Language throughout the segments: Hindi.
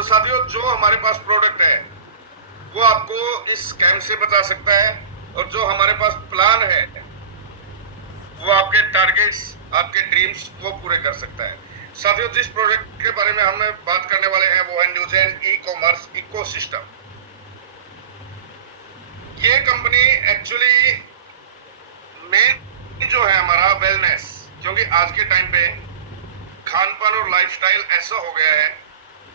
तो साथियों, जो हमारे पास प्रोडक्ट है वो आपको इस स्कैम से बचा सकता है, और जो हमारे पास प्लान है वो आपके टारगेट्स, आपके ड्रीम्स को पूरे कर सकता है। साथियों, जिस प्रोडक्ट के बारे में हम बात करने वाले हैं वो है न्यूजेन ई कॉमर्स इकोसिस्टम। ये कंपनी एक्चुअली मेन जो है हमारा वेलनेस, क्योंकि आज के टाइम पे खान पान और लाइफस्टाइल ऐसा हो गया है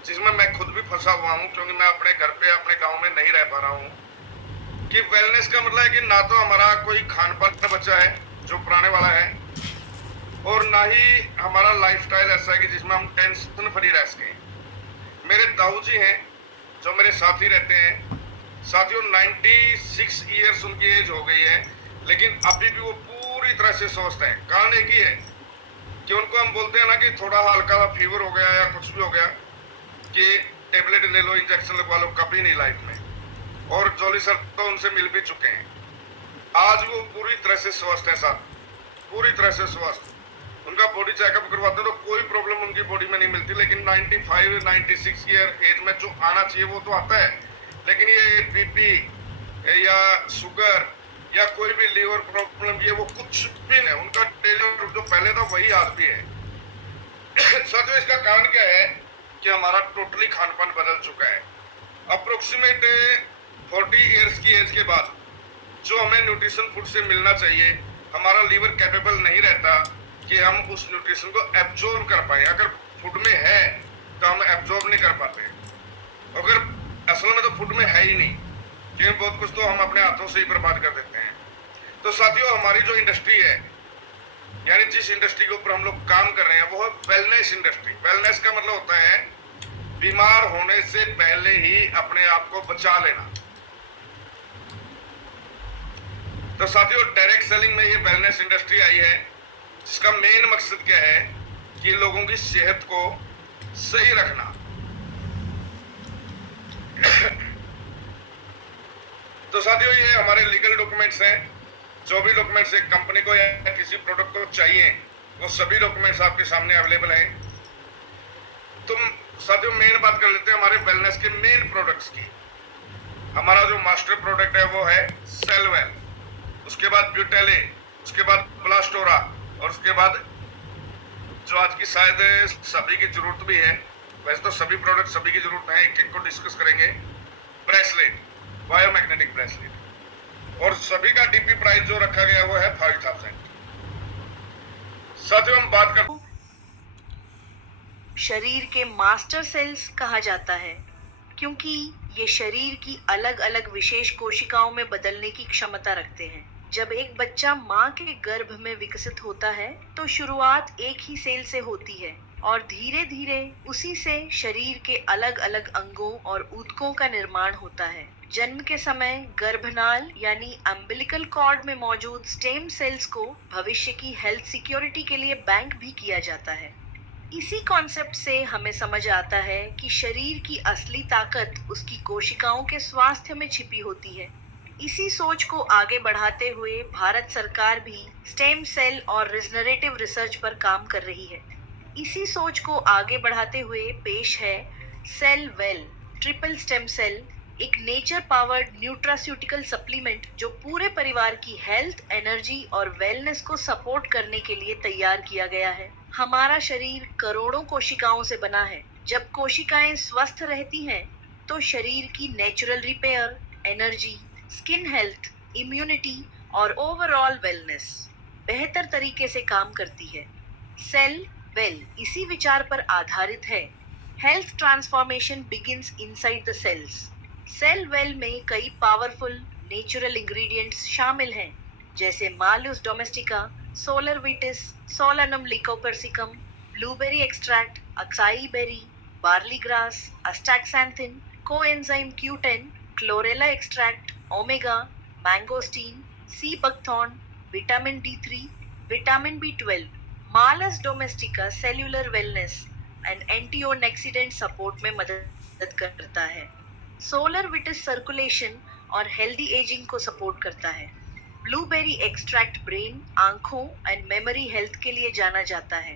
जिसमें मैं खुद भी फंसा हुआ हूँ, क्योंकि मैं अपने घर पे अपने गांव में नहीं रह पा रहा हूँ। कि वेलनेस का मतलब है कि ना तो हमारा कोई खान पान बचा है जो पुराने वाला है, और ना ही हमारा लाइफस्टाइल ऐसा है कि जिसमें हम टेंशन फ्री रह सकें। मेरे ताऊ जी हैं जो मेरे साथ ही रहते हैं। साथियों, 96 ईयर्स उनकी एज हो गई है, लेकिन अभी भी वो पूरी तरह से स्वस्थ हैं। कारण एक ही है कि उनको हम बोलते हैं ना कि थोड़ा हल्का फीवर हो गया या कुछ भी हो गया कि टेबलेट ले लो, इंजेक्शन लगवा लो, कभी नहीं लाइफ में। और जोली सर तो उनसे मिल भी चुके हैं। आज वो पूरी तरह से स्वस्थ है साहब, पूरी तरह से स्वस्थ। उनका बॉडी चेकअप करवाते तो कोई प्रॉब्लम उनकी बॉडी में नहीं मिलती, लेकिन 95-96 ईयर एज में जो आना चाहिए वो तो आता है। लेकिन ये बीपी या शुगर या कोई भी लीवर प्रॉब्लम, ये वो कुछ भी नहीं। उनका डेली जो पहले था वही आज भी है। साथियों, इसका कारण क्या है कि हमारा टोटली खान पान बदल चुका है। अप्रोक्सीमेट 40 ईयर्स की एज के बाद जो हमें न्यूट्रिशन फूड से मिलना चाहिए, हमारा लीवर कैपेबल नहीं रहता कि हम उस न्यूट्रिशन को एब्जॉर्ब कर पाए। अगर फूड में है तो हम एब्जॉर्ब नहीं कर पाते, अगर असल में तो फूड में है ही नहीं, क्योंकि बहुत कुछ तो हम अपने हाथों से ही बर्बाद कर देते हैं। तो साथियों, हमारी जो इंडस्ट्री है, यानी जिस इंडस्ट्री के ऊपर हम लोग काम कर रहे हैं, वो है वेलनेस इंडस्ट्री। वेलनेस का मतलब होता है बीमार होने से पहले ही अपने आप को बचा लेना। तो साथियों, डायरेक्ट सेलिंग में ये वेलनेस इंडस्ट्री आई है, जिसका मेन मकसद क्या है कि लोगों की सेहत को सही रखना। तो साथियों, ये हमारे लीगल डॉक्यूमेंट्स हैं। जो भी डॉक्यूमेंट्स एक कंपनी को या किसी प्रोडक्ट को चाहिए, वो सभी डॉक्यूमेंट्स आपके सामने अवेलेबल हैं। तो साथियों, मेन बात कर लेते हैं हमारे वेलनेस के मेन प्रोडक्ट्स की। हमारा जो मास्टर प्रोडक्ट है वो है सेलवेल, उसके बाद ब्यूटेले, उसके बाद प्लास्टोरा, और उसके बाद जो आज की शायद सभी की जरूरत भी है, वैसे तो सभी प्रोडक्ट सभी की जरूरत है, एक एक को डिस्कस करेंगे। ब्रेसलेट, बायोमैग्नेटिक ब्रेसलेट, और सभी का डीपी प्राइस जो रखा गया वो है 5000। साथियों, हम बात कर शरीर के मास्टर सेल्स कहा जाता है, क्योंकि ये शरीर की अलग अलग विशेष कोशिकाओं में बदलने की क्षमता रखते हैं। जब एक बच्चा माँ के गर्भ में विकसित होता है तो शुरुआत एक ही सेल से होती है, और धीरे धीरे उसी से शरीर के अलग अलग अंगों और ऊतकों का निर्माण होता है। जन्म के समय गर्भनाल यानी अम्बिलिकल कॉर्ड में मौजूद स्टेम सेल्स को भविष्य की हेल्थ सिक्योरिटी के लिए बैंक भी किया जाता है। इसी कॉन्सेप्ट से हमें समझ आता है कि शरीर की असली ताकत उसकी कोशिकाओं के स्वास्थ्य में छिपी होती है। इसी सोच को आगे बढ़ाते हुए भारत सरकार भी स्टेम सेल और रिजनरेटिव रिसर्च पर काम कर रही है। इसी सोच को आगे बढ़ाते हुए पेश है Cell Well triple stem cell, एक नेचर पावर्ड न्यूट्रास्यूटिकल सप्लीमेंट जो पूरे परिवार की हेल्थ, एनर्जी और वेलनेस को सपोर्ट करने के लिए तैयार किया गया है। हमारा शरीर करोड़ों कोशिकाओं से बना है। जब कोशिकाएं स्वस्थ रहती हैं, तो शरीर की natural repair, energy, skin health, immunity और ओवरऑल वेलनेस बेहतर तरीके से काम करती है। सेल वेल इसी विचार पर आधारित है। Health transformation begins inside the cells. Cell Well में कई पावरफुल नेचुरल इंग्रेडिएंट्स शामिल हैं, जैसे malus domestica, solar vitis, solanum lycopersicum, blueberry extract, acai berry, barley grass, astaxanthin, coenzyme Q10, chlorella extract, omega, mangosteen, sea buckthorn, vitamin D3, vitamin B12। Malus domestica cellular wellness and antioxidant support में मदद करता है। सोलर विटिस सर्कुलेशन और हेल्दी एजिंग को सपोर्ट करता है। ब्लूबेरी एक्सट्रैक्ट ब्रेन, आंखों एंड मेमोरी हेल्थ के लिए जाना जाता है।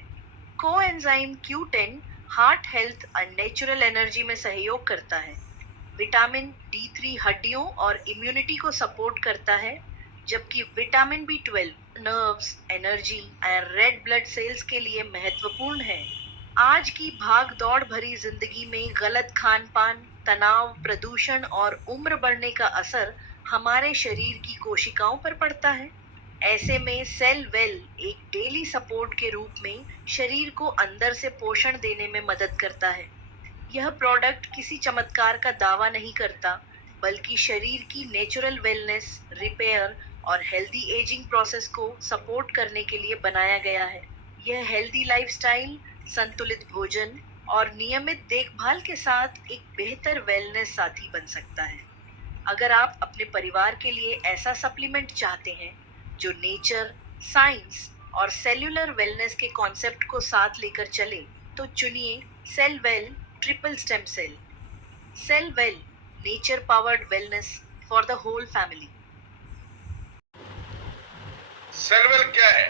कोएंजाइम Q10 हार्ट हेल्थ और नेचुरल एनर्जी में सहयोग करता है। विटामिन D3 हड्डियों और इम्यूनिटी को सपोर्ट करता है, जबकि विटामिन B12 नर्व्स, एनर्जी और रेड ब्लड सेल्स के लिए महत्वपूर्ण है। आज की भाग दौड़ भरी जिंदगी में गलत खान पान, तनाव, प्रदूषण और उम्र बढ़ने का असर हमारे शरीर की कोशिकाओं पर पड़ता है। ऐसे में सेल वेल एक डेली सपोर्ट के रूप में शरीर को अंदर से पोषण देने में मदद करता है। यह प्रोडक्ट किसी चमत्कार का दावा नहीं करता, बल्कि शरीर की नेचुरल वेलनेस, रिपेयर और हेल्दी एजिंग प्रोसेस को सपोर्ट करने के लिए बनाया गया है। यह हेल्दी लाइफस्टाइल, संतुलित भोजन और नियमित देखभाल के साथ एक बेहतर वेलनेस साथी बन सकता है। अगर आप अपने परिवार के लिए ऐसा सप्लीमेंट चाहते हैं जो नेचर, साइंस और सेल्यूलर वेलनेस के कॉन्सेप्ट को साथ लेकर चले, तो चुनिए Cell Well triple stem cell. Cell Well, nature powered wellness for the whole family. CellWell क्या है,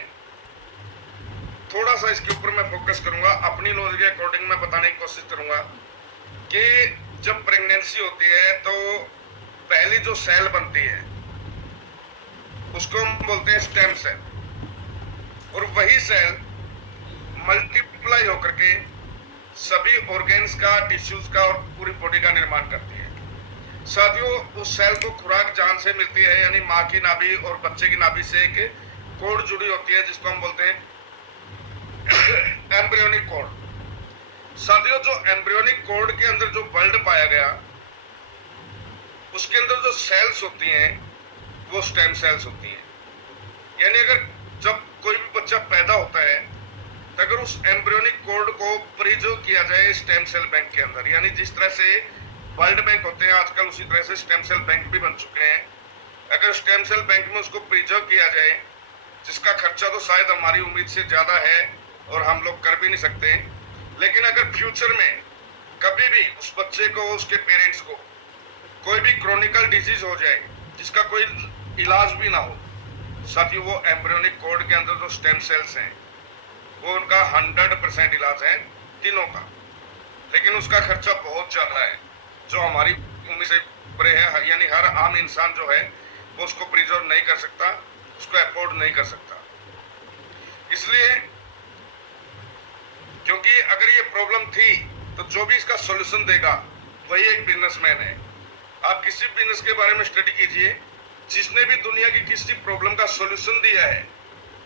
थोड़ा सा इसके ऊपर मैं फोकस करूंगा। अपनी नॉलेज के अकॉर्डिंग मैं बताने की कोशिश करूंगा कि जब प्रेगनेंसी होती है तो पहली जो सेल बनती है उसको हम बोलते हैं स्टेम सेल, और वही सेल मल्टीप्लाई होकर के सभी ऑर्गेन्स का, टिश्यूज का और पूरी बॉडी का निर्माण करती है। साथियों, उस सेल को खुराक जान से मिलती है, यानी माँ की नाभि और बच्चे की नाभि से एक कोड जुड़ी होती है जिसको हम बोलते हैं एम्ब्रियोनिक कोड। साथियों, जो एम्ब्रियोनिक कोड के अंदर जो बल्ड पाया गया, उसके अंदर जो सेल्स होती हैं वो स्टेम सेल्स होती हैं। यानी अगर जब कोई भी बच्चा पैदा होता है तो अगर उस एम्ब्रियोनिक कोड को प्रिजर्व किया जाए स्टेम सेल बैंक के अंदर, यानी जिस तरह से ब्लड बैंक होते हैं आजकल, उसी तरह से स्टेम सेल बैंक भी बन चुके हैं। अगर स्टेम सेल बैंक में उसको प्रिजर्व किया जाए, जिसका खर्चा तो शायद हमारी उम्मीद से ज्यादा है और हम लोग कर भी नहीं सकते, लेकिन अगर फ्यूचर में कभी भी उस बच्चे को, उसके पेरेंट्स को कोई भी क्रोनिकल डिजीज हो जाए जिसका कोई इलाज भी ना हो, साथियों वो एम्ब्रियोनिक कोड के अंदर जो स्टेम सेल्स हैं वो उनका 100% इलाज है तीनों का। लेकिन उसका खर्चा बहुत ज्यादा है जो हमारी उम्मीद से परे है, यानी हर आम इंसान जो है वो उसको प्रिजर्व नहीं कर सकता, उसको अफोर्ड नहीं कर सकता। इसलिए क्योंकि अगर ये प्रॉब्लम थी तो जो भी इसका सॉल्यूशन देगा वही एक बिजनेसमैन है। आप किसी बिजनेस के बारे में स्टडी कीजिए, जिसने भी दुनिया की किसी प्रॉब्लम का सॉल्यूशन दिया है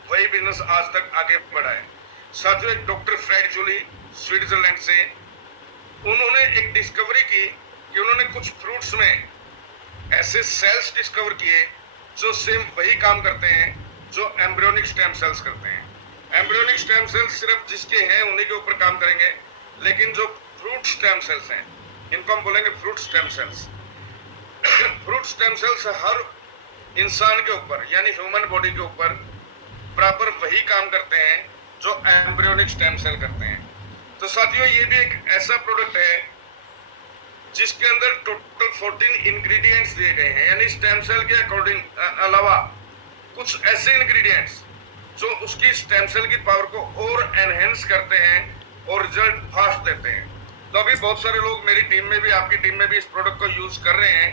वही बिजनेस आज तक आगे बढ़ा है। साथियों, एक डॉक्टर फ्रेड जूली स्विट्जरलैंड से, उन्होंने एक डिस्कवरी की कि उन्होंने कुछ फ्रूट्स में ऐसे सेल्स डिस्कवर किए जो सेम वही काम करते हैं जो एम्ब्रियोनिक स्टेम सेल्स करते हैं। एम्ब्रियोनिक स्टेम सेल्स सिर्फ जिसके हैं उन्हीं के ऊपर काम करेंगे, लेकिन जो फ्रूट स्टेम सेल्स हैं इनको हम बोलेंगे fruit stem cells. Fruit stem cells हर इंसान के ऊपर, यानी ह्यूमन बॉडी के ऊपर बराबर वही काम करते हैं जो एम्ब्रियोनिक स्टेम सेल करते हैं। तो साथियों, ये भी एक ऐसा प्रोडक्ट है जिसके अंदर टोटल 14 इंग्रेडिएंट्स दिए गए हैं, यानी स्टेम सेल के अकॉर्डिंग अलावा कुछ ऐसे इंग्रेडिएंट्स जो उसकी स्टेम सेल की पावर को और एनहेंस करते हैं और रिजल्ट फास्ट देते हैं। तो अभी बहुत सारे लोग मेरी टीम में भी, आपकी टीम में भी इस प्रोडक्ट को यूज कर रहे हैं,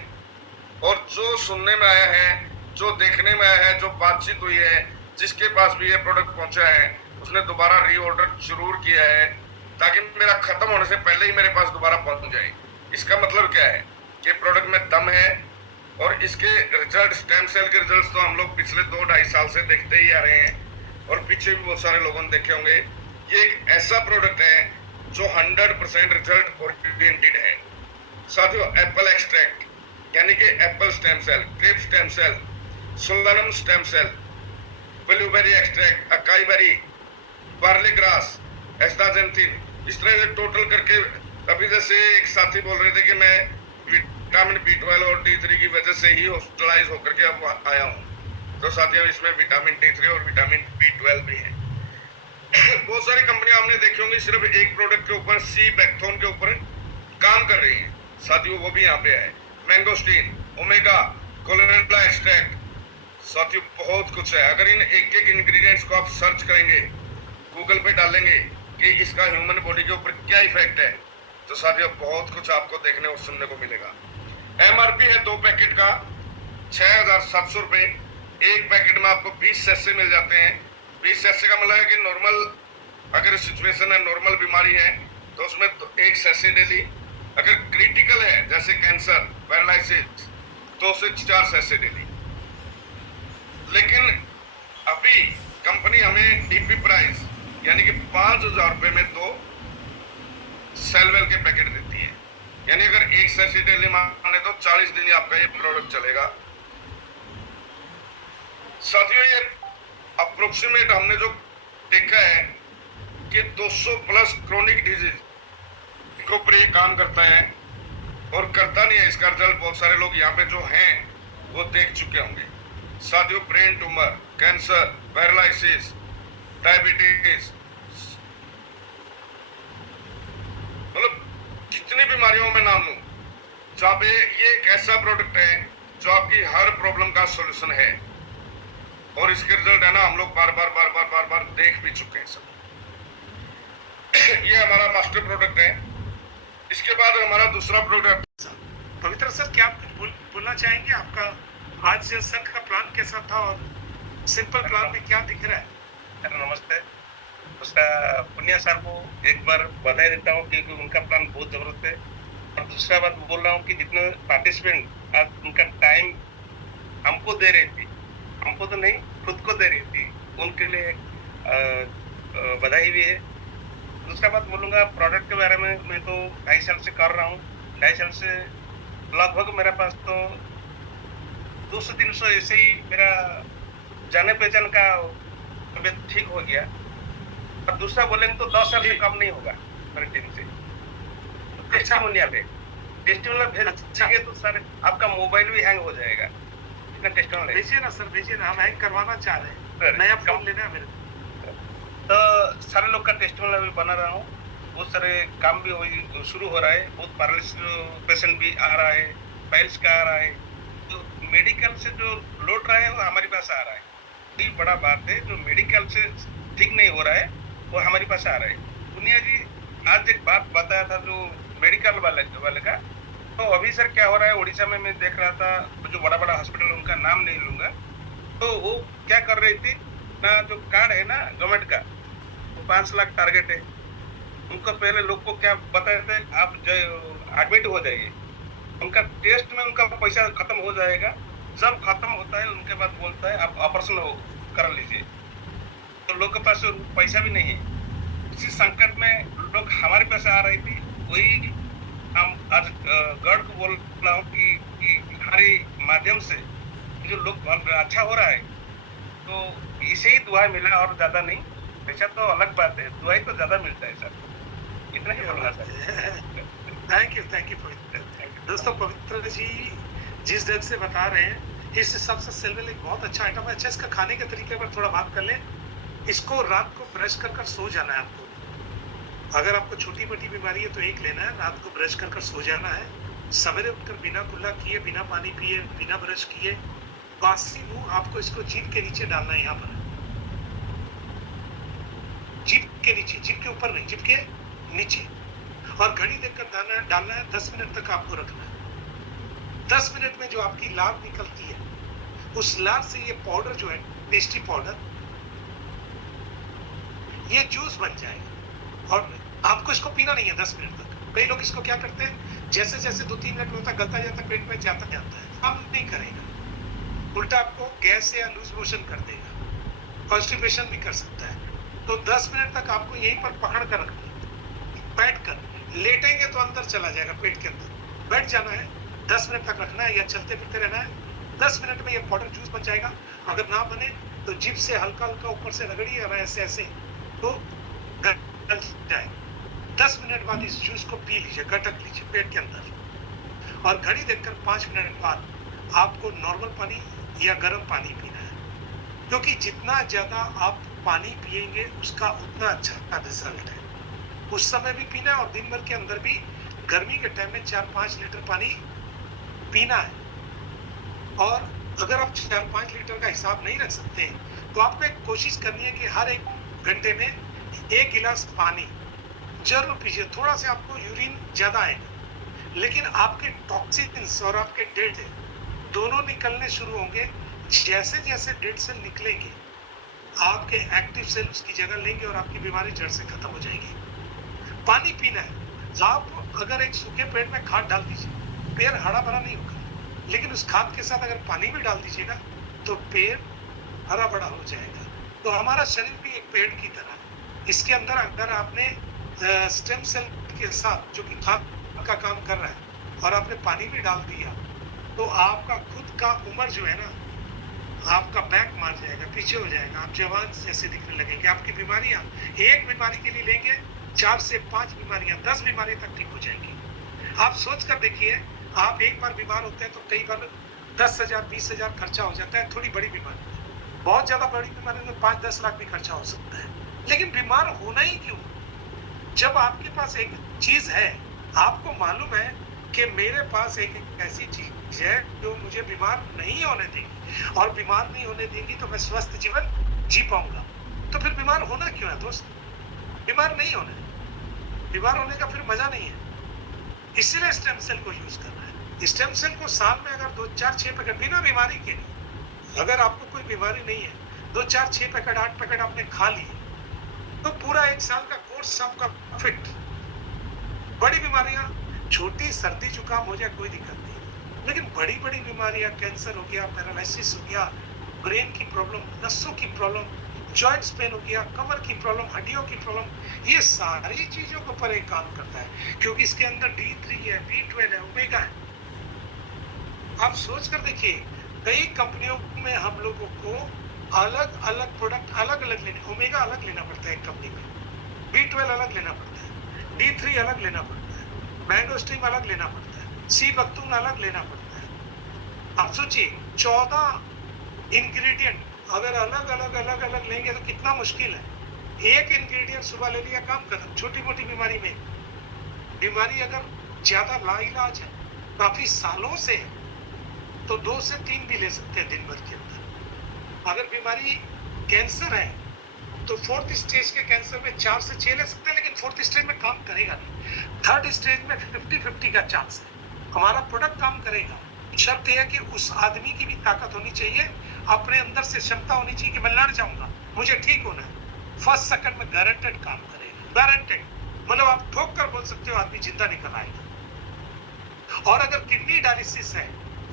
और जो सुनने में आया है, जो देखने में आया है, जो बातचीत हुई है, जिसके पास भी ये प्रोडक्ट पहुंचा है उसने दोबारा रीऑर्डर जरूर किया है ताकि मेरा खत्म होने से पहले ही मेरे पास दोबारा पहुंच जाए। इसका मतलब क्या है कि प्रोडक्ट में दम है, और इसके रिजल्ट, स्टेम सेल के रिजल्ट तो हम लोग पिछले 2-2.5 साल से देखते ही आ रहे हैं, और पीछे भी बहुत सारे लोगों ने देखे होंगे। ये एक ऐसा प्रोडक्ट है जो 100% रिजल्ट ओरिएंटेड है। साथियों, एप्पल एक्सट्रैक्ट यानी कि apple stem cell, grape stem cell, solanum stem cell, blueberry extract, acai berry, barley grass, astaxanthin, इस तरह से टोटल करके, अभी जैसे एक साथी बोल रहे थे कि मैं विटामिन B12 और D3 की वजह से ही हॉस्पिटलाइज होकर के अब आया हूँ, तो साथियों इसमें विटामिन D3 और विटामिन B12 भी है। बहुत सारी कंपनियां हमने देखी होंगी सिर्फ एक प्रोडक्ट के ऊपर, सी बैक्थोन के ऊपर काम कर रही हैं। साथियों वो भी यहाँ पे है, मैंगोस्टीन, ओमेगा, कोलेरेला एक्सट्रैक्ट, साथियों बहुत कुछ है। अगर इन एक एक इंग्रेडिएंट्स को आप सर्च करेंगे, गूगल पे डालेंगे कि इसका ह्यूमन बॉडी के ऊपर क्या इफेक्ट है, तो साथियों बहुत कुछ आपको देखने और सुनने को मिलेगा। एमआरपी है 2 पैकेट का 6,700 रुपए। एक पैकेट में आपको 20 सैशे मिल जाते हैं। 20 सैशे का मतलब है कि नॉर्मल अगर सिचुएशन है, नॉर्मल बीमारी है, तो उसमें तो 1 सैशे डेली, अगर क्रिटिकल है जैसे कैंसर, पैरालिसिस, तो उसे 4 सैशे डेली। लेकिन अभी कंपनी हमें डीपी प्राइस यानी कि 5,000 रुपए में 2 सेलवेल के पैकेट देती है। यानी अगर 1 सैशे डेली माने तो 40 दिन ही आपका ये प्रोडक्ट चलेगा। साथियों ये अप्रोक्सीमेट हमने जो देखा है कि 200 प्लस क्रोनिक डिजीज के ऊपर ये काम करता है, और करता नहीं है, इसका रिजल्ट बहुत सारे लोग यहाँ पे जो हैं वो देख चुके होंगे। साथियों brain tumour, cancer, paralysis, diabetes, मतलब कितनी बीमारियों में नाम लूं, जहाँ पे ये एक ऐसा प्रोडक्ट है जो आपकी हर प्रॉब्लम का सॉल्यूशन है, और इसके रिजल्ट है ना हम लोग बार बार देख भी चुके हैं सब। ये हमारा मास्टर प्रोडक्ट है। इसके बाद हमारा दूसरा प्रोडक्ट। पवित्र सर, क्या आप बोलना चाहेंगे? आपका आज सर का प्लान कैसा था और सिंपल प्लान में क्या दिख रहा है? सर नमस्ते। उसका पुनिया सर को एक बार बधाई देता हूँ क्योंकि उनका प्लान बहुत जबरदस्त है। और दूसरा बात बोल रहा हूँ कि जितने पार्टिसिपेंट आज उनका टाइम हमको दे रही थी, हमको तो नहीं खुद को दे रही थी, उनके लिए बधाई भी है। दूसरा बात बोलूँगा प्रोडक्ट के बारे में, मैं तो 2.5 साल से कर रहा हूँ। 2.5 साल से लगभग मेरे पास तो 200-300 ऐसे ही मेरा जाने पहचान का तबियत ठीक हो गया। और दूसरा बोलेंगे तो 10 साल से कम नहीं होगा मेरे टीम से। टेस्टिमोनियल है, टेस्टिमोनियल भेजिए तो सर आपका मोबाइल भी हैंग हो जाएगा। इतना टेस्टिमोनियल भेजिए ना सर, भेजिए ना, हम हैंग करवाना चाह रहे हैं, नया फोन लेना है मेरे को। तो सारे लोग का टेस्टिमोनियल भी बना रहा हूँ। बहुत सारे काम भी शुरू हो रहा है। बहुत पैरालिसिस पेशेंट भी आ रहा है, फाइल्स का आ रहा है, तो मेडिकल से जो लौट रहा है वो हमारे पास आ रहा है। ये बड़ा बात है, जो मेडिकल से ठीक नहीं हो रहा है वो हमारे पास आ रहा है। पुनिया जी आज एक बात बताया था जो मेडिकल वाले का, तो अभी सर क्या हो रहा है उड़ीसा में मैं देख रहा था, जो बड़ा बड़ा हॉस्पिटल उनका नाम नहीं लूंगा, तो वो क्या कर रही थी ना, जो कार्ड है ना गवर्नमेंट का, 5 लाख टारगेट है उनका। पहले लोग को क्या बताए थे, आप एडमिट हो जाइए, उनका टेस्ट में उनका पैसा खत्म हो जाएगा। जब खत्म होता है उनके बाद बोलता है आप ऑपरेशन कर लीजिए, तो लोग के पास पैसा भी नहीं है। इसी संकट में लोग हमारे पास आ रही थी। वही हम आज गढ़ को बोल रहा हूँ कि हमारे माध्यम से जो लोग अच्छा हो रहा है, तो इसे ही दुआ मिला और ज्यादा नहीं। पैसा तो अलग बात है, दुआ ही तो ज्यादा मिलता है सर। इतना ही बोलना सर। थैंक यू पवित्र। दोस्तों पवित्र जी जिस ढंग से बता रहे हैं, इस हिसाब से सेलवेल एक बहुत अच्छा आइटम है। अच्छा, इसका खाने के तरीके पर थोड़ा बात कर लें। इसको रात को ब्रश कर सो जाना है आपको। अगर आपको छोटी मोटी बीमारी है तो एक लेना है, रात को ब्रश कर सो जाना है। सवेरे उठकर बिना कुल्ला किए, बिना पानी पिए, बिना ब्रश किए, बासी मुंह आपको इसको जीभ के नीचे डालना है। यहाँ पर जीभ के नीचे, जीभ के ऊपर नहीं, जीभ के नीचे। और घड़ी देखकर डालना है। 10 मिनट तक आपको रखना है। 10 मिनट में जो आपकी लार निकलती है, उस लार से ये पाउडर जो है, टेस्टी पाउडर, ये जूस बन जाएगा। और आपको इसको पीना नहीं है 10 मिनट तक। कई लोग इसको क्या करते हैं, जैसे जैसे 2-3 मिनट में होता गलता जाता, पेट में जाता है, काम नहीं करेगा, उल्टा आपको गैस या लूज मोशन कर देगा, कॉन्स्टिपेशन भी कर सकता है। तो 10 मिनट तक आपको यहीं पर पकड़ कर रखना है। बैठ कर लेटेंगे तो अंदर चला जाएगा पेट के अंदर, बैठ जाना है, 10 मिनट तक रखना है या चलते फिरते रहना है। 10 मिनट में ये पाउडर जूस बन जाएगा। अगर ना बने तो जीभ से हल्का हल्का ऊपर से रगड़िए और ऐसे ऐसे तो गल जाए। 10 मिनट बाद इस जूस को पी लीजिए, गटक लीजिए पेट के अंदर। और घड़ी देखकर 5 मिनट बाद आपको नॉर्मल पानी या गर्म पानी पीना है, क्योंकि जितना ज्यादा आप पानी पिएंगे उसका उतना अच्छा रिजल्ट है। उस समय भी पीना है और दिन भर के अंदर भी गर्मी के टाइम में 4-5 लीटर पानी पीना है। और अगर आप 4-5 लीटर का हिसाब नहीं रख सकते हैं तो आपको एक कोशिश करनी है कि हर 1 घंटे में एक गिलास पानी जरूर पीजिए। थोड़ा सा आपको यूरिन ज्यादा आएगा, लेकिन आपके टॉक्सिन्स और आपके डेड दोनों निकलने शुरू होंगे। जैसे जैसे डेड सेल निकलेंगे, आपके एक्टिव सेल उसकी जगह लेंगे और आपकी बीमारी जड़ से खत्म हो जाएगी। पानी पीना है। आप अगर एक सूखे पेड़ में खाद डाल दीजिए, पेड़ हरा भरा नहीं होगा, लेकिन उस खाद के साथ अगर पानी भी डाल दीजिएगा तो पेड़ हरा भरा हो जाएगा। तो हमारा शरीर भी एक पेड़ की तरह है। इसके अंदर अगर आपने स्टेम सेल के साथ जो कि खाद का काम कर रहा है और आपने पानी भी डाल दिया, तो आपका खुद का उम्र जो है ना, आपका बैक मार जाएगा, पीछे हो जाएगा, आप जवान जैसे दिखने लगेंगे। आपकी बीमारियां, एक बीमारी के लिए लेंगे 4 से 5 बीमारियां, 10 बीमारी तक ठीक हो जाएंगी। आप सोच कर देखिए, आप एक बार बीमार होते हैं तो कई बार 10,000 20,000 खर्चा हो जाता है। थोड़ी बड़ी बीमारी, बहुत ज्यादा बड़ी बीमारी में 5-10 लाख भी खर्चा हो सकता है। लेकिन बीमार होना ही क्यों? जब आपके पास एक चीज है, आपको मालूम है कि मेरे पास एक ऐसी चीज है जो मुझे बीमार नहीं होने देगी, और बीमार नहीं होने देगी तो मैं स्वस्थ जीवन जी पाऊंगा, तो फिर बीमार होना क्यों है दोस्त? बीमार नहीं होना है। बीमार होने का फिर मजा नहीं है। इसीलिए स्टेम सेल को यूज करना है। स्टेम सेल को साल में अगर 2, 4, 6 पैकेट बिना बीमारी के, अगर आपको कोई बीमारी नहीं है, 2, 4, 6 पैकेट 8 पैकेट आपने खा लिए, तो पूरा 1 साल का कोर्स आपका फिट। बड़ी बीमारियां, छोटी सर्दी जुकाम हो जाए कोई दिक्कत नहीं, लेकिन बड़ी बड़ी बीमारियां, कैंसर हो गया, पैरालिसिस हो गया, ब्रेन की प्रॉब्लम, नसों की प्रॉब्लम, जॉइंट्स पेन हो गया, कमर की प्रॉब्लम, हड्डियों की प्रॉब्लम, ये सारी चीजों को पर एक काम करता है, क्योंकि इसके अंदर D3 है, B12 है, ओमेगा है। आप सोच कर देखिए, कई कंपनियों में हम लोगों को अलग अलग प्रोडक्ट अलग अलग लेने, ओमेगा अलग लेना पड़ता है एक कंपनी में, B12 अलग लेना पड़ता है, D3 अलग लेना पड़ता है, मैंगोस्ट्रीम अलग लेना पड़ता है, सी बक्तून अलग लेना पड़ता है। आप सोचिए 14 इंग्रेडिएंट अगर अलग अलग अलग अलग लेंगे तो कितना मुश्किल है। एक इंग्रेडिएंट सुबह ले लिया, काम खत्म। छोटी मोटी बीमारी में, बीमारी अगर ज्यादा लाइलाज है, काफी सालों से, तो 2 से 3 भी ले सकते हैं दिन भर के अंदर। अगर बीमारी कैंसर है तो 4th स्टेज के कैंसर में 4 से 6 ले सकते हैं, लेकिन 4th स्टेज में काम करेगा नहीं। 3rd स्टेज में 50-50 का चांस है, हमारा प्रोडक्ट काम करेगा। शर्त यह है कि उस आदमी की भी ताकत होनी चाहिए, अपने अंदर से क्षमता होनी चाहिए कि मैं लड़ जाऊंगा, मुझे ठीक होना है। 1st सेकंड में गारंटेड काम करेगा, गारंटेड। मतलब आप ठोक कर बोल सकते हो आदमी जिंदा निकल आएगा। और अगर किडनी डायलिसिस है,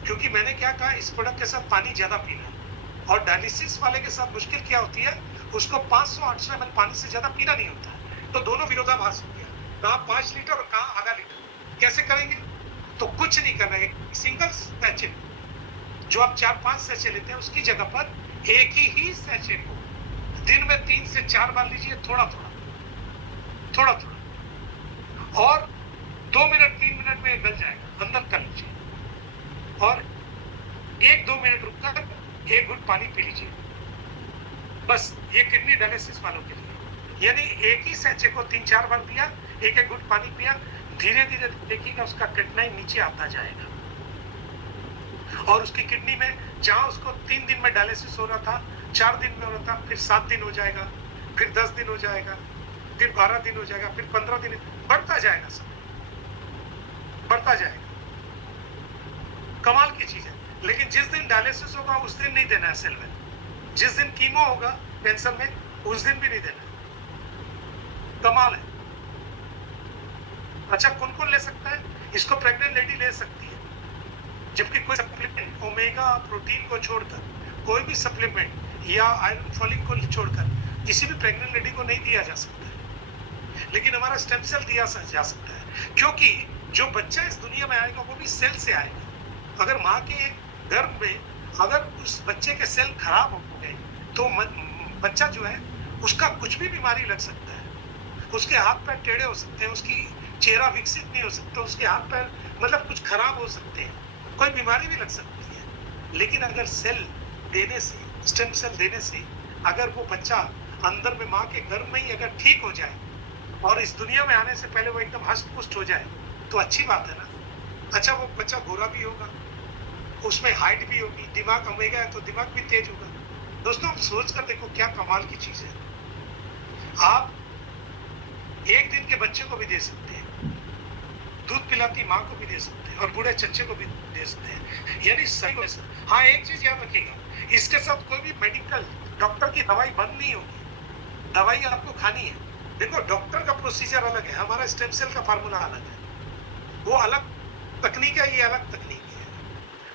क्योंकि मैंने क्या कहा, इस प्रोडक्ट के साथ पानी ज्यादा पीना, और डायलिसिस वाले के साथ मुश्किल क्या होती है, उसको 500-800 ml पानी से ज्यादा पीना नहीं होता है, तो दोनों विरोधाभास हो गया, कहाँ 5 लीटर और कहाँ आधा लीटर। कैसे करेंगे? तो कुछ नहीं करना है, सिंगल सैचे जो आप 4-5 सैचे लेते हैं, उसकी जगह पर एक ही सैचे को दिन में 3 से 4 बार लीजिए, थोड़ा थोड़ा, और 2 मिनट 3 मिनट में गल जाएगा, अंदर कर लीजिए, और 1-2 मिनट रुककर 1 घूंट पानी पी लीजिए। बस ये किडनी डायलिसिस वालों के लिए, यानी एक ही सैचे को 3-4 बार पिया, 1-1 घूंट पानी पिया, धीरे धीरे देखिएगा उसका किडनी नीचे आता जाएगा, और उसकी किडनी में जहां उसको 3 दिन में डायलिसिस हो रहा था, 4 दिन में हो रहा था, फिर 7 दिन हो जाएगा, फिर 10 दिन हो जाएगा, फिर 12 दिन हो जाएगा, फिर 15 दिन, बढ़ता जाएगा, सब बढ़ता जाएगा। कमाल की चीज है। लेकिन जिस दिन डायलिसिस होगा उस दिन नहीं देना है सेल में, जिस दिन कीमो होगा कैंसर में उस दिन भी नहीं देना। कमाल है। अच्छा, कौन कौन ले सकता है इसको? प्रेग्नेंट लेडी ले सकती है, जबकि कोई सप्लीमेंट ओमेगा प्रोटीन को छोड़कर, कोई भी सप्लीमेंट या आयरन फॉलिक को छोड़कर किसी भी प्रेग्नेंट लेडी को नहीं दिया जा सकता है। लेकिन हमारा स्टेम सेल दिया जा सकता है, क्योंकि जो बच्चा इस दुनिया में आएगा वो भी सेल से आएगा। अगर माँ के गर्भ में अगर उस बच्चे के सेल खराब हो गए तो बच्चा जो है उसका कुछ भी बीमारी लग सकता है, उसके हाथ पैर टेढ़े हो सकते हैं, उसकी चेहरा विकसित नहीं हो सकता, उसके हाथ पैर मतलब कुछ खराब हो सकते हैं, कोई बीमारी भी लग सकती है। लेकिन अगर सेल देने से, स्टेम सेल देने से, अगर वो बच्चा अंदर में माँ के गर्भ में ही अगर ठीक हो जाए और इस दुनिया में आने से पहले वो एकदम हष्ट पुष्ट हो जाए तो अच्छी बात है ना। अच्छा, वो बच्चा गोरा भी होगा, उसमें हाइट भी होगी, दिमाग ओमेगा है तो दिमाग भी तेज होगा। दोस्तों, आप सोच कर देखो क्या कमाल की चीज है। आप एक दिन के बच्चे को भी दे सकते हैं, दूध पिलाती माँ को भी दे सकते हैं और बूढ़े चच्चे को भी दे सकते हैं, यानी सही। हाँ, एक चीज याद रखिएगा, इसके साथ कोई भी मेडिकल डॉक्टर की दवाई बंद नहीं होगी, दवाई आपको खानी है। देखो, डॉक्टर का प्रोसीजर अलग है, हमारा स्टेम सेल का फार्मूला अलग है, वो अलग तकनीक है, ये अलग तकनीक है।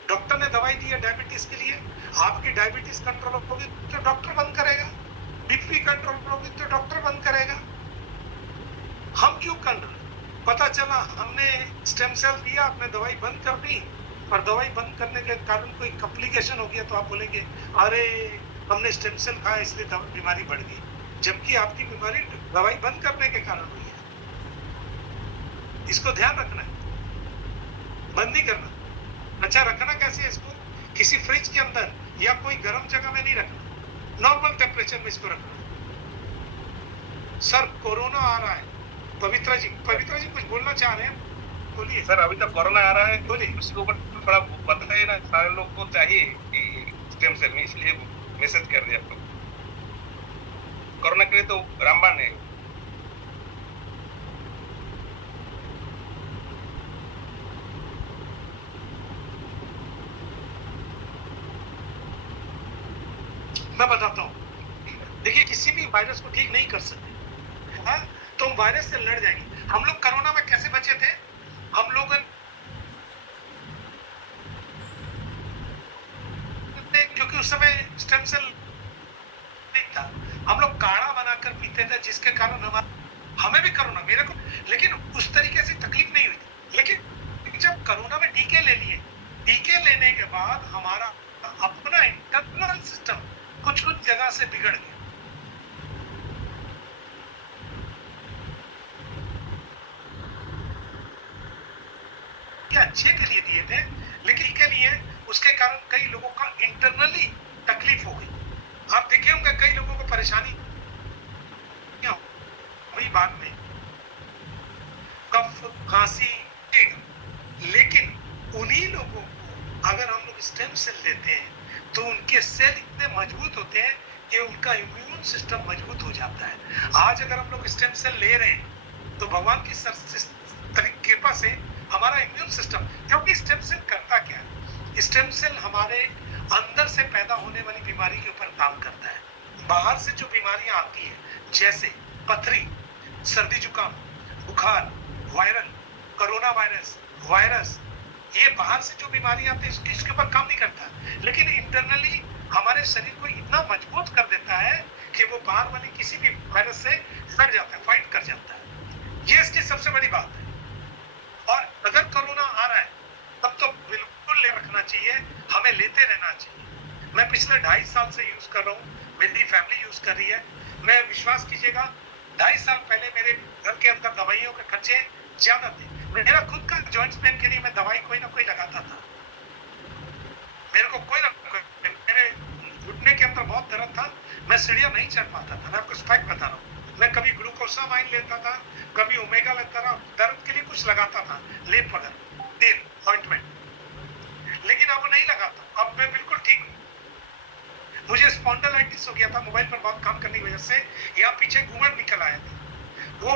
डॉक्टर ने दवाई दी है डायबिटीज के लिए, आपकी डायबिटीज कंट्रोल होगी तो डॉक्टर बंद करेगा, बीपी कंट्रोल होगी तो डॉक्टर बंद करेगा। हम क्यों कर रहे? पता चला हमने स्टेम सेल दिया, आपने दवाई बंद कर दी, और दवाई बंद करने के कारण कोई कॉम्प्लिकेशन हो गया तो आप बोलेंगे अरे हमने स्टेम सेल खाया इसलिए बीमारी बढ़ गई, जबकि आपकी बीमारी दवाई बंद करने के कारण हुई है। इसको ध्यान रखना है, बंद नहीं करना। अच्छा, रखना कैसे है इसको? किसी फ्रिज के अंदर या कोई गर्म जगह में नहीं रखना, नॉर्मल टेम्परेचर में इसको रखना। सर, कोरोना आ रहा है, पवित्रा जी कुछ बोलना चाह रहे हैं, बोलिए। सर, अभी तक कोरोना आ रहा है, बोलिए। उसके ऊपर थोड़ा बताइए ना, सारे लोग को चाहिए स्टेम सेल में, इसलिए मैसेज कर दिया आपको। कोरोना के लिए तो रामबाण है। मैं बताता हूँ, देखिए, किसी भी वायरस को ठीक नहीं कर सकते, हाँ? तो हम वायरस से लड़ जाएंगे। हम लोग कोरोना में कैसे बचे थे? हम लोग क्योंकि उस समय स्टेम सेल नहीं था, हम लोग काढ़ा बनाकर पीते थे, जिसके कारण हमें भी कोरोना, मेरे को, लेकिन उस तरीके से तकलीफ नहीं हुई थी। लेकिन जब कोरोना में टीके ले लिए, टीके लेने के बाद हमारा अपना इंटरनल सिस्टम कुछ जगह से बिगड़ गया। अच्छे के लिए दिए थे, लेकिन के लिए उसके कारण कई लोगों का इंटरनली तकलीफ हो गई। आप देखे होंगे कई लोगों को परेशानी हुई बाद में, कफ, खांसी, लेकिन उन्हीं लोगों को अगर हम लोग स्टेम सेल देते हैं तो उनके सेल इतने मजबूत होते हैं कि उनका इम्यून सिस्टम मजबूत हो जाता है। आज अगर हम लोग स्टेम सेल ले रहे हैं तो भगवान की कृपा से हमारा इम्यून सिस्टम, क्योंकि स्टेम सेल करता क्या है? स्टेम सेल हमारे अंदर से पैदा होने वाली बीमारी के ऊपर काम करता है। बाहर से जो बीमारियां आती है, जैसे पथरी, सर्दी जुकाम, बुखार, वायरल, कोरोना वायरस, ये बाहर से जो बीमारियां आती है इसके ऊपर काम नहीं करता, लेकिन इंटरनली हमारे शरीर को इतना मजबूत कर देता है कि वो बाहर वाली किसी भी वायरस से लड़ जाता है, फाइट कर जाता है। ये इसकी सबसे बड़ी बात है। और अगर कोरोना आ रहा है तब तो बिल्कुल ले रखना चाहिए, हमें लेते रहना चाहिए। मैं पिछले 2.5 साल से यूज कर रहा हूँ, मेरी फैमिली यूज कर रही है। मैं, विश्वास कीजिएगा, 2.5 साल पहले मेरे घर के अंदर दवाइयों के खर्चे ज्यादा थे। मेरा खुद का जॉइंट्स पेन के लिए मैं दवाई कोई ना कोई लगाता था। मेरे को कोई ना कोई, मेरे घुटने के अंदर बहुत दर्द था, मैं सीढ़ियां नहीं चढ़ पाता था। मैं आपको फैक्ट बता रहा हूँ, मैं कभी ग्लूकोसामाइन लेता था, कभी ओमेगा लेता था, दर्द के लिए कुछ लगाता था, लेप वगैरह, तेल, ऑइंटमेंट, लेकिन अब नहीं लगाता। अब मैं बिल्कुल ठीक हूँ। मुझे स्पॉन्डिलाइटिस हो गया था मोबाइल पर बहुत काम करने की वजह से, यहाँ पीछे घूंघट निकल आया था, वो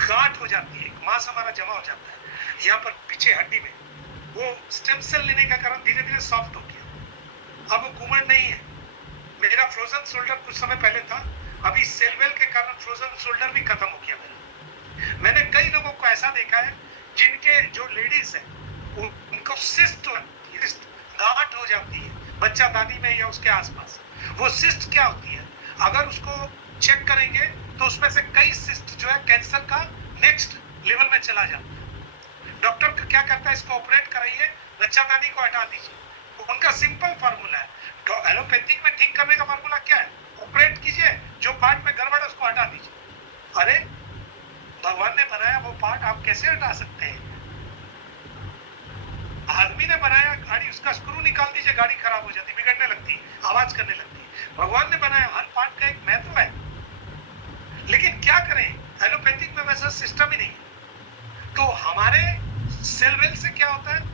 गांठ हो जाती है, मांस हमारा जमा हो जाता है यहाँ पर पीछे हड्डी में, वो स्टेम सेल लेने का कारण धीरे धीरे सॉफ्ट हो गया। अब वो घूंघट नहीं है। मेरा फ्रोजन शोल्डर कुछ समय पहले था, अभी सेलवेल के कारण फ्रोजन शोल्डर भी खत्म हो गया मेरा। मैंने कई लोगों को ऐसा देखा है जिनके, जो लेडीज है, उनको सिस्ट गांठ हो जाती है बच्चा दादी में या उसके आसपास। वो सिस्ट क्या होती है? अगर उसको चेक करेंगे तो उसमें से कई सिस्ट जो है कैंसर का नेक्स्ट लेवल में चला जाता है। डॉक्टर क्या करता है? इसको ऑपरेट कराइए, बच्चादानी को हटा दीजिए। उनका सिंपल फार्मूला है। तो एलोपैथिक में ठीक करने का फार्मूला क्या है? ऑपरेट कीजिए, जो पार्ट में गड़बड़ है उसको हटा दीजिए। अरे भगवान ने बनाया वो पार्ट आप कैसे हटा सकते हैं? आदमी ने बनाया गाड़ी, उसका स्क्रू निकाल दीजिए, गाड़ी खराब हो जाती, बिगड़ने लगती, आवाज करने लगती। भगवान ने बनाया, हर पार्ट का एक महत्व है, लेकिन क्या करें, एलोपैथिक में वैसा सिस्टम ही नहीं है। तो हमारे सेलवेल से क्या होता है?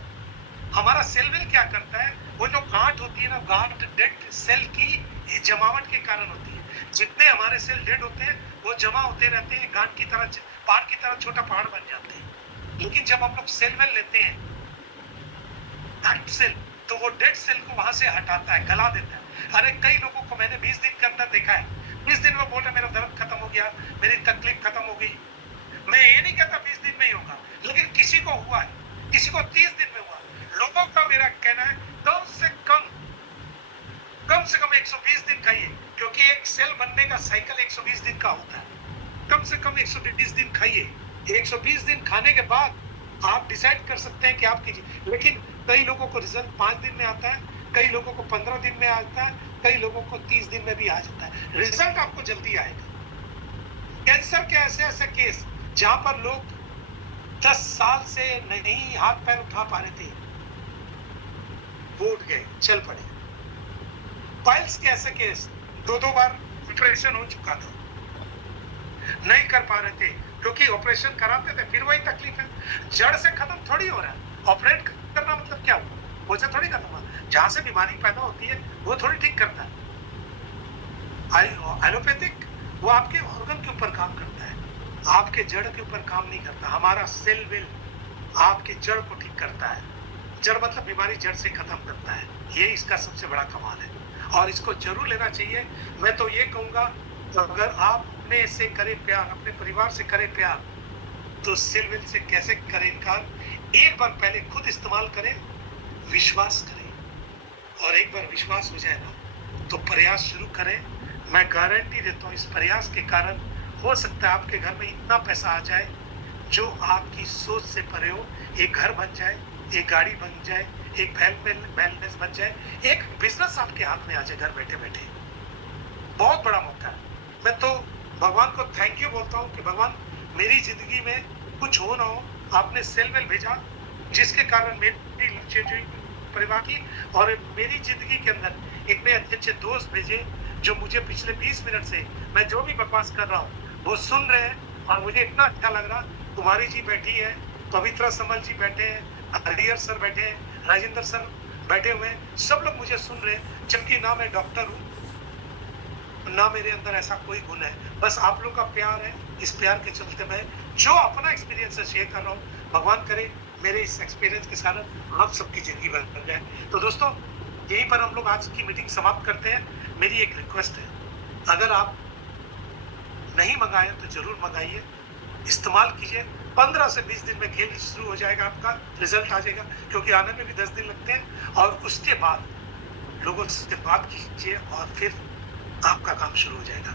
हमारा सेलवेल क्या करता है? वो जो गांठ होती है ना, गांठ डेड सेल की जमावट के कारण होती है। जितने हमारे सेल डेड होते हैं वो जमा होते रहते हैं, गांठ की तरह पहाड़ की तरह छोटा पहाड़ बन जाते हैं। लेकिन जब हम लोग सेल वेल लेते हैं डेड सेल, तो वो डेड सेल को वहां से हटाता है, गला देता है। अरे कई लोगों को मैंने 20 दिन के अंदर देखा है, 20 दिन में बोल रहे मेरा दर्द खत्म हो गया, मेरी तकलीफ खत्म हो गई। मैं ये नहीं कहता 20 दिन में ही होगा, लेकिन किसी को हुआ है, किसी को 30 दिन में हुआ। लोगों का मेरा कहना है कम से कम 120 दिन खाइए, क्योंकि एक सेल बनने का साइकिल 120 दिन का होता है। कम से कम 120 दिन खाइए। 120 दिन खाने के बाद आप डिसाइड कर सकते हैं कि आप कीजिए। लेकिन कई लोगों को रिजल्ट 5 दिन में आता है, कई लोगों को 15 दिन में आता है, कई लोगों को 30 दिन में भी आ जाता है। रिजल्ट आपको जल्दी आएगा। कैंसर के ऐसे ऐसे केस जहां पर लोग 10 साल से नहीं हाथ पैर उठा पा रहे थे, वो उठ गए, चल पड़े। पाइल्स के ऐसे केस 2-2 बार ऑपरेशन हो चुका था, नहीं कर पा रहे थे, क्योंकि ऑपरेशन कराते थे फिर वही तकलीफ है। जड़ से खत्म थोड़ी हो रहा है। ऑपरेट करना मतलब क्या हुआ, वो से थोड़ी खत्म हुआ। जहां से बीमारी पैदा होती है वो थोड़ी ठीक करता है। एलोपैथिक वो आपके ऑर्गन के ऊपर काम करता है, आपके जड़ के ऊपर काम नहीं करता। हमारा सेल वेल आपके जड़ को ठीक करता है। जड़ मतलब बीमारी जड़ से खत्म करता है। ये इसका सबसे बड़ा कमाल है और इसको जरूर लेना चाहिए। मैं तो ये कहूंगा, अगर आप अपने से करें प्यार, अपने परिवार से करें प्यार, तो सेल वेल से कैसे करें इनकार। एक बार पहले खुद इस्तेमाल करें, विश्वास करें, और एक बार विश्वास हो जाए ना तो प्रयास शुरू करें। मैं गारंटी देता हूँ इस प्रयास के कारण हो सकता है आपके घर में इतना पैसा आ जाए जो आपकी सोच से परे हो। एक घर बन जाए, एक गाड़ी बन जाए, एक बैलेंस बन जाए, एक बिजनेस आपके हाथ में आ जाए घर बैठे बैठे। बहुत बड़ा मौका है। मैं तो भगवान को थैंक यू बोलता हूँ कि भगवान मेरी जिंदगी में कुछ हो ना हो, आपने सेल वेल भेजा जिसके कारण मेरी परिवार की और मेरी जिंदगी के अंदर इतने अच्छे अच्छे दोस्त भेजे जो मुझे पिछले 20 मिनट से मैं जो भी बकवास कर रहा हूँ वो सुन रहे हैं और मुझे इतना अच्छा लग रहा। कुमारी जी बैठी है, पवित्रा समल जी बैठे हैं, हरिहर सर बैठे हैं, राजेंद्र सर बैठे हुए हैं, सब लोग मुझे सुन रहे हैं। जबकि ना मैं डॉक्टर हूँ ना मेरे अंदर ऐसा कोई गुण है, बस आप लोग का प्यार है। इस प्यार के चलते मैं जो अपना एक्सपीरियंस शेयर कर रहा हूँ, भगवान करे मेरे इस एक्सपीरियंस के कारण आप सबकी जिंदगी बदल जाए। तो दोस्तों यहीं पर हम लोग आज की मीटिंग समाप्त करते हैं। मेरी एक रिक्वेस्ट है, अगर आप नहीं मंगाए तो जरूर मंगाइए, इस्तेमाल कीजिए। 15 से 20 दिन में खेल शुरू हो जाएगा, आपका रिजल्ट आ जाएगा, क्योंकि आने में भी 10 दिन लगते हैं। और उसके बाद लोगों से बात कीजिए और फिर आपका काम शुरू हो जाएगा।